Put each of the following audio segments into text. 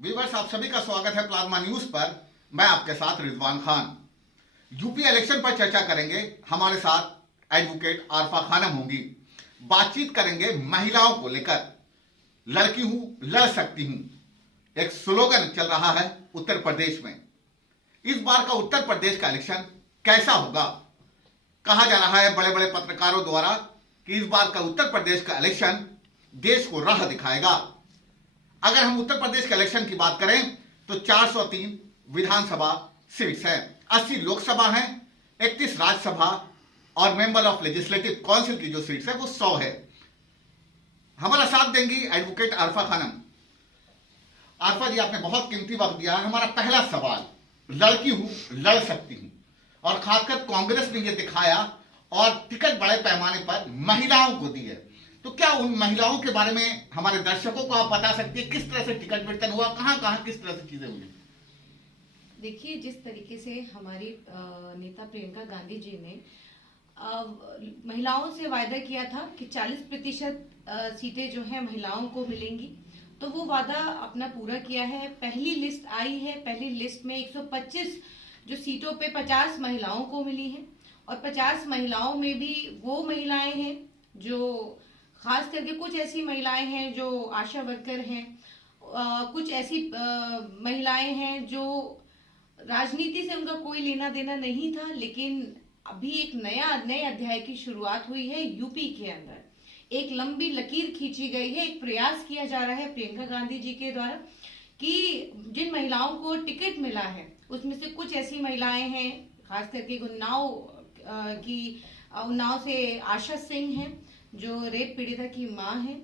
Viewers, आप सभी का स्वागत है प्लाज्मा न्यूज पर। मैं आपके साथ रिजवान खान। यूपी इलेक्शन पर चर्चा करेंगे। हमारे साथ एडवोकेट आरफा खानम होंगी। बातचीत करेंगे महिलाओं को लेकर। लड़की हूं, लड़ सकती हूं, एक स्लोगन चल रहा है उत्तर प्रदेश में। इस बार का उत्तर प्रदेश का इलेक्शन कैसा होगा? कहा जा रहा है बड़े बड़े पत्रकारों द्वारा कि इस बार का उत्तर प्रदेश का इलेक्शन देश को राह दिखाएगा। अगर हम उत्तर प्रदेश के इलेक्शन की बात करें तो 403 विधानसभा सीट्स हैं, 80 लोकसभा हैं, 31 राज्यसभा और मेंबर ऑफ लेजिस्लेटिव काउंसिल की जो सीट्स है वो 100 है। हमारा साथ देंगी एडवोकेट आरफा खानम। आरफा जी, आपने बहुत कीमती वक्त दिया है। हमारा पहला सवाल, लड़की हूं, लड़ सकती हूं, और खासकर कांग्रेस ने यह दिखाया और टिकट बड़े पैमाने पर महिलाओं को दी है, तो क्या उन महिलाओं के बारे में हमारे दर्शकों को आप बता सकती है किस तरह से टिकट वितरण हुआ, कहां कहां किस तरह से चीजें हुई? देखिए, जिस तरीके से हमारी नेता प्रियंका गांधी जी ने महिलाओं से वायदा किया था कि 40% सीटें जो है महिलाओं को मिलेंगी, तो वो वादा अपना पूरा किया है। पहली लिस्ट आई है, पहली लिस्ट में 125 जो सीटों पे 50 महिलाओं को मिली है, और 50 महिलाओं में भी वो महिलाएं हैं जो खास करके कुछ ऐसी महिलाएं हैं जो आशा वर्कर हैं, कुछ ऐसी महिलाएं हैं जो राजनीति से उनका कोई लेना देना नहीं था, लेकिन अभी एक नए अध्याय की शुरुआत हुई है यूपी के अंदर। एक लंबी लकीर खींची गई है, एक प्रयास किया जा रहा है प्रियंका गांधी जी के द्वारा कि जिन महिलाओं को टिकट मिला है उसमें से कुछ ऐसी महिलाएं हैं, खास करके उन्नाव से आशा सिंह हैं जो रेप पीड़िता की मां है।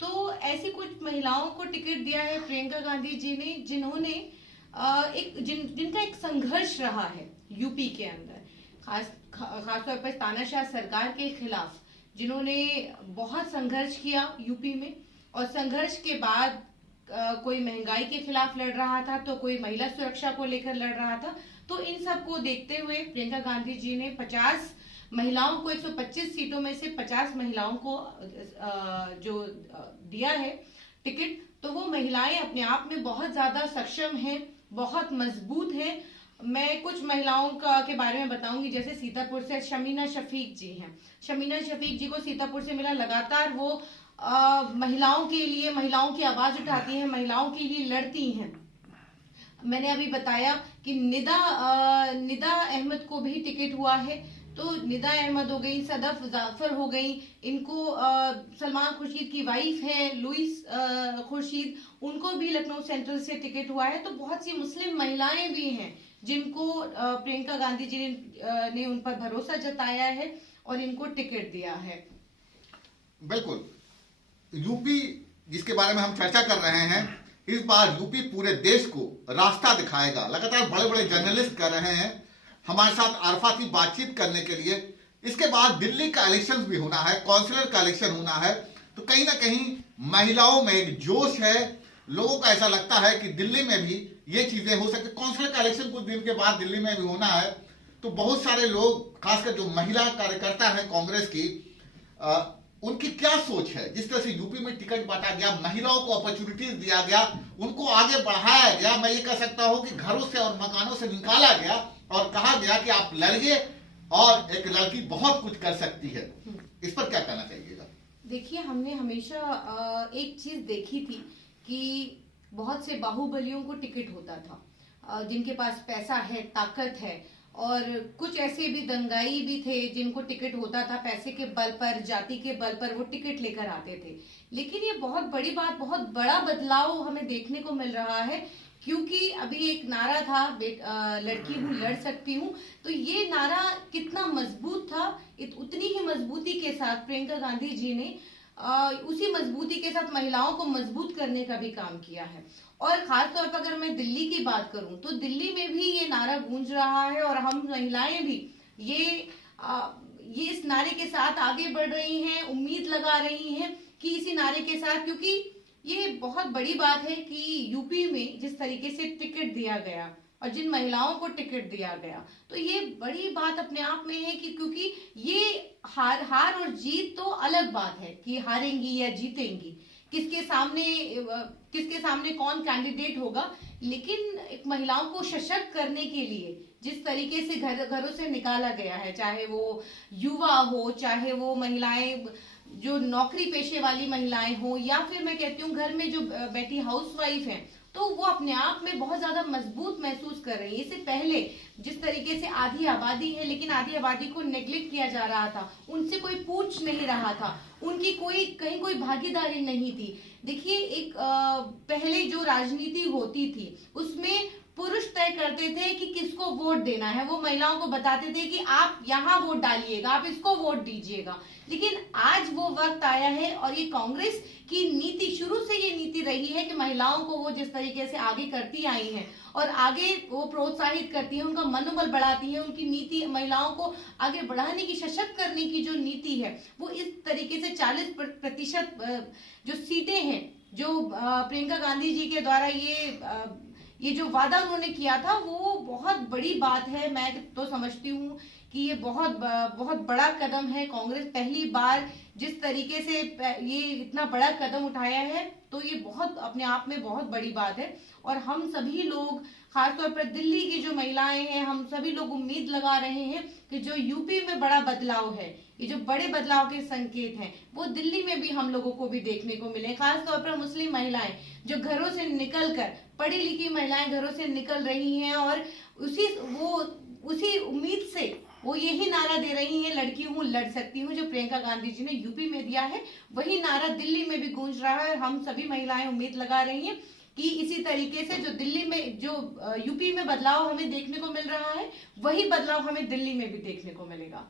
तो ऐसी कुछ महिलाओं को टिकट दिया है प्रियंका गांधी जी ने, जिन्होंने जिनका एक संघर्ष रहा है यूपी के अंदर, खासतौर पर तानाशाह सरकार के खिलाफ, जिन्होंने बहुत संघर्ष किया यूपी में। और संघर्ष के बाद कोई महंगाई के खिलाफ लड़ रहा था, तो कोई महिला सुरक्षा को लेकर लड़ रहा था। तो इन सब को देखते हुए प्रियंका गांधी जी ने 50 महिलाओं को, 125 सीटों में से 50 महिलाओं को जो दिया है टिकट, तो वो महिलाएं अपने आप में बहुत ज्यादा सक्षम हैं, बहुत मजबूत हैं। मैं कुछ महिलाओं के बारे में बताऊंगी। जैसे सीतापुर से शमीना शफीक जी हैं। शमीना शफीक जी को सीतापुर से मिला। लगातार वो महिलाओं के लिए, महिलाओं की आवाज उठाती हैं, महिलाओं के लिए लड़ती हैं। मैंने अभी बताया कि निदा अहमद को भी टिकट हुआ है, तो निदा अहमद हो गई, सदफ जाफर हो गई, इनको सलमान खुर्शीद की वाइफ है लुइस खुर्शीद, उनको भी लखनऊ सेंट्रल से टिकट हुआ है। तो बहुत सी मुस्लिम महिलाएं भी हैं जिनको प्रियंका गांधी जी ने उन पर भरोसा जताया है और इनको टिकट दिया है। बिल्कुल, यूपी जिसके बारे में हम चर्चा कर रहे हैं, इस बार यूपी पूरे देश को रास्ता दिखाएगा। लगातार बड़े बड़े जर्नलिस्ट कर रहे हैं हमारे साथ आरफा की बातचीत करने के लिए। इसके बाद दिल्ली का इलेक्शन भी होना है, काउंसिलर का इलेक्शन होना है, तो कहीं ना कहीं महिलाओं में एक जोश है। लोगों का ऐसा लगता है कि दिल्ली में भी ये चीजें हो सकती। काउंसिलर का इलेक्शन कुछ दिन के बाद दिल्ली में भी होना है, तो बहुत सारे लोग, खासकर जो महिला कार्यकर्ता है कांग्रेस की, उनकी क्या सोच है? जिस तरह से यूपी में टिकट बांटा गया, महिलाओं को अपॉर्चुनिटीज दिया गया, उनको आगे बढ़ाया गया, मैं ये कह सकता हूं कि घरों से और मकानों से निकाला गया और कहा गया कि आप लड़िए और एक लड़की बहुत कुछ कर सकती है, इस पर क्या कहना चाहिएगा? देखिए, हमने हमेशा एक चीज देखी थी कि बहुत से बाहुबलियों को टिकट होता था, जिनके पास पैसा है, ताकत है, और कुछ ऐसे भी दंगाई भी थे जिनको टिकट होता था, पैसे के बल पर, जाति के बल पर वो टिकट लेकर आते थे। लेकिन ये बहुत बड़ी बात, बहुत बड़ा बदलाव हमें देखने को मिल रहा है, क्योंकि अभी एक नारा था, लड़की हूँ, लड़ सकती हूँ, तो ये नारा कितना मजबूत था, उतनी ही मजबूती के साथ प्रियंका गांधी जी ने उसी मजबूती के साथ महिलाओं को मजबूत करने का भी काम किया है। और खास तौर पर अगर मैं दिल्ली की बात करूं, तो दिल्ली में भी ये नारा गूंज रहा है, और हम महिलाएं भी ये इस नारे के साथ आगे बढ़ रही हैं, उम्मीद लगा रही हैं कि इसी नारे के साथ, क्योंकि ये बहुत बड़ी बात है कि यूपी में जिस तरीके से टिकट दिया गया और जिन महिलाओं को टिकट दिया गया, तो ये बड़ी बात अपने आप में है कि क्योंकि ये हार और जीत तो अलग बात है कि हारेंगी या जीतेंगी, किसके सामने किसके सामने कौन कैंडिडेट होगा, लेकिन एक महिलाओं को सशक्त करने के लिए जिस तरीके से घरों से निकाला गया है, चाहे वो युवा हो, चाहे वो महिलाएं जो नौकरी पेशे वाली महिलाएं हो, या फिर मैं कहती हूँ घर में जो बैठी हाउसवाइफ हैं, तो वो अपने आप में बहुत ज्यादा मजबूत महसूस कर रही है। इससे पहले जिस तरीके से आधी आबादी है, लेकिन आधी आबादी को नेग्लेक्ट किया जा रहा था, उनसे कोई पूछ नहीं रहा था, उनकी कहीं कोई भागीदारी नहीं थी। देखिए, एक पहले जो राजनीति होती थी उसमें पुरुष तय करते थे कि किसको वोट देना है, वो महिलाओं को बताते थे कि आप यहाँ वोट डालिएगा, आप इसको वोट दीजिएगा। लेकिन आज वो वक्त आया है और ये कांग्रेस की नीति, शुरू से ये नीति रही है कि महिलाओं को वो जिस तरीके से आगे करती आई हैं और आगे वो प्रोत्साहित करती है, उनका मनोबल बढ़ाती है, उनकी नीति महिलाओं को आगे बढ़ाने की, सशक्त करने की जो नीति है, वो इस तरीके से 40% जो सीटें हैं, जो प्रियंका गांधी जी के द्वारा ये जो वादा उन्होंने किया था, वो बहुत बड़ी बात है। मैं तो समझती हूँ कि ये बहुत बड़ा कदम है। कांग्रेस पहली बार जिस तरीके से ये इतना बड़ा कदम उठाया है, तो ये बहुत अपने आप में बहुत बड़ी बात है। और हम सभी लोग, खासतौर पर दिल्ली की जो महिलाएं हैं, हम सभी लोग उम्मीद लगा रहे हैं कि जो यूपी में बड़ा बदलाव है, ये जो बड़े बदलाव के संकेत हैं, वो दिल्ली में भी हम लोगों को भी देखने को मिले। खासतौर पर मुस्लिम महिलाएं जो घरों से निकलकर, पढ़ी लिखी महिलाएं घरों से निकल रही हैं और उसी उम्मीद से वो यही नारा दे रही हैं, लड़की हूँ लड़ सकती हूँ, जो प्रियंका गांधी जी ने यूपी में दिया है, वही नारा दिल्ली में भी गूंज रहा है। हम सभी महिलाएं उम्मीद लगा रही हैं कि इसी तरीके से जो दिल्ली में, जो यूपी में बदलाव हमें देखने को मिल रहा है, वही बदलाव हमें दिल्ली में भी देखने को मिलेगा।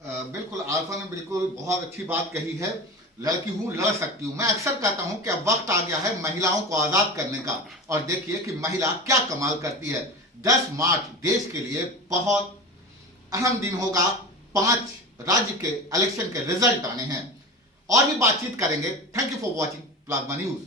बिल्कुल, आरफा ने बिल्कुल बहुत अच्छी बात कही है, लड़की हूं लड़ सकती हूं। मैं अक्सर कहता हूं कि अब वक्त आ गया है महिलाओं को आजाद करने का, और देखिए कि महिला क्या कमाल करती है। 10 मार्च देश के लिए बहुत अहम दिन होगा। 5 राज्य के इलेक्शन के रिजल्ट आने हैं और भी बातचीत करेंगे। Thank you for watching plasma news.